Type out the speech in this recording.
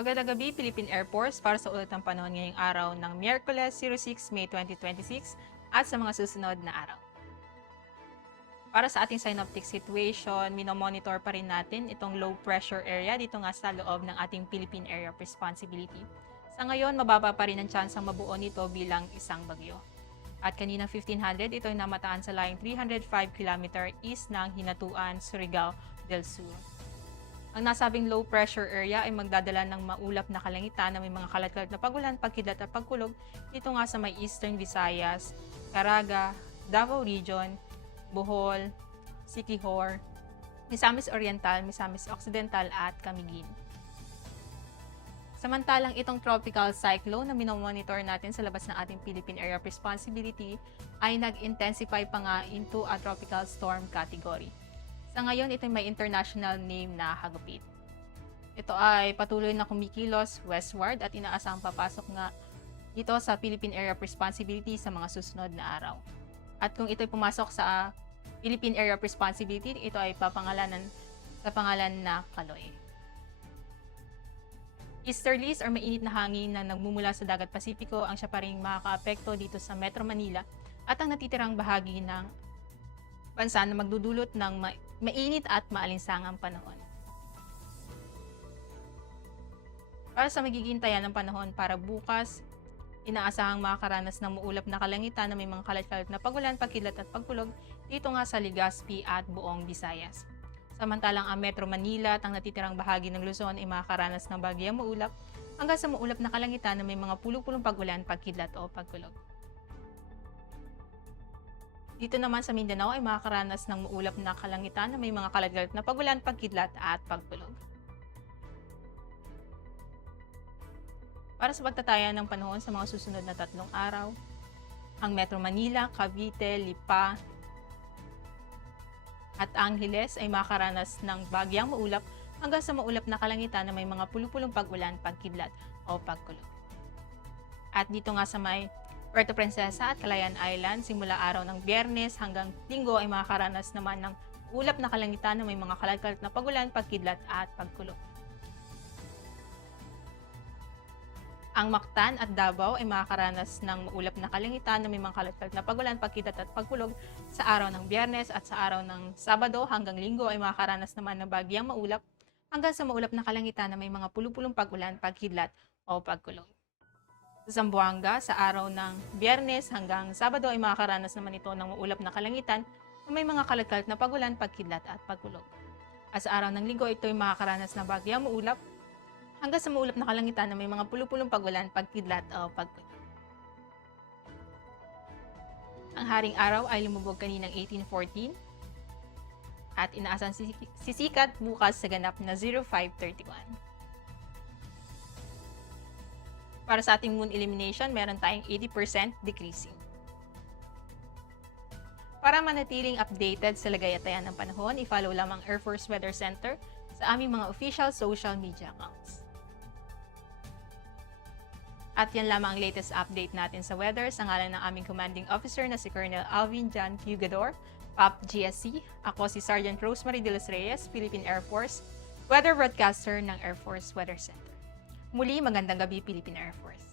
Magandang gabi, Philippine Air Force, para sa ulat ng panahon ngayong araw ng Miyerkules 06 May 2026 at sa mga susunod na araw. Para sa ating synoptic situation, minomonitor pa rin natin itong low pressure area dito nga sa loob ng ating Philippine Area of Responsibility. Sa ngayon, mababa pa rin ang tsansang mabuo nito bilang isang bagyo. At kanina 1500, ito ay namataan sa layong 305 km east ng Hinatuan, Surigao del Sur. Ang nasabing low pressure area ay magdadala ng maulap na kalangitan na may mga kalat-kalat na pagulan, pagkidlat at pagkulog dito nga sa may Eastern Visayas, Caraga, Davao Region, Bohol, Siquijor, Misamis Oriental, Misamis Occidental at Camiguin. Samantalang itong tropical cyclone na minomonitor natin sa labas ng ating Philippine Area of Responsibility ay nag-intensify pa nga into a tropical storm category. Sa ngayon, ito may international name na hagupit. Ito ay patuloy na kumikilos westward at inaasahang papasok nga dito sa Philippine Area of Responsibility sa mga susunod na araw. At kung ito ay pumasok sa Philippine Area of Responsibility, ito ay papangalanan sa pangalan na Kaloy. Easterlies or mainit na hangin na nagmumula sa dagat Pasipiko ang siya pa rin makakaapekto dito sa Metro Manila at ang natitirang bahagi ng bansa na magdudulot ng mainit at maalinsangang panahon. Para sa magiging taya ng panahon para bukas, inaasahang makakaranas ng maulap na kalangitan na may mga kalat-kalat na pagulan, pagkidlat at pagkulog dito nga sa Legazpi at buong Visayas. Samantalang ang Metro Manila at ang natitirang bahagi ng Luzon ay makakaranas ng bagyang maulap hanggang sa maulap na kalangitan na may mga pulong-pulong pagulan, pagkidlat o pagkulog. Dito naman sa Mindanao ay makakaranas ng maulap na kalangitan na may mga kalat-kalat na pagulan, pagkidlat at pagkulog. Para sa pagtataya ng panahon sa mga susunod na 3 araw, ang Metro Manila, Cavite, Lipa at Angeles ay makakaranas ng bagyang maulap hanggang sa maulap na kalangitan na may mga pulong-pulong pagulan, pagkidlat o pagkulog. At dito nga sa may Puerto Princesa at Calayan Island, simula araw ng Biyernes hanggang Linggo ay makakaranas naman ng ulap na kalangitan na may mga kalat-kalat na pagulan, pagkidlat at pagkulog. Ang Mactan at Davao ay makakaranas ng maulap na kalangitan na may mga kalat-kalat na pagulan, pagkidlat at pagkulog sa araw ng Biyernes at sa araw ng Sabado hanggang Linggo ay makakaranas naman ng bagyang maulap hanggang sa maulap na kalangitan na may mga pulong-pulong pagulan, pagkidlat o pagkulog. Sa Zamboanga, sa araw ng Biyernes hanggang Sabado ay makakaranas naman ito ng maulap na kalangitan na may mga kalat-kalat na pagulan, pagkidlat at pagkulog. At sa araw ng Linggo, ito ay makakaranas ng bagyang maulap hanggang sa maulap na kalangitan na may mga pulong-pulong pagulan, pagkidlat o pagkulog. Ang haring araw ay lumubog kaninang 1814 at inaasahan sisikat bukas sa ganap na 0531. Para sa ating moon illumination, meron tayong 80% decreasing. Para manatiling updated sa lagayatayan ng panahon, i-follow lamang Air Force Weather Center sa aming mga official social media accounts. At yan lamang ang latest update natin sa weather sa ngalan ng aming commanding officer na si Colonel Alvin John Hugador, PAP GSC. Ako si Sergeant Rosemary De Los Reyes, Philippine Air Force, weather broadcaster ng Air Force Weather Center. Muli, magandang gabi, Philippine Air Force.